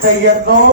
tayyar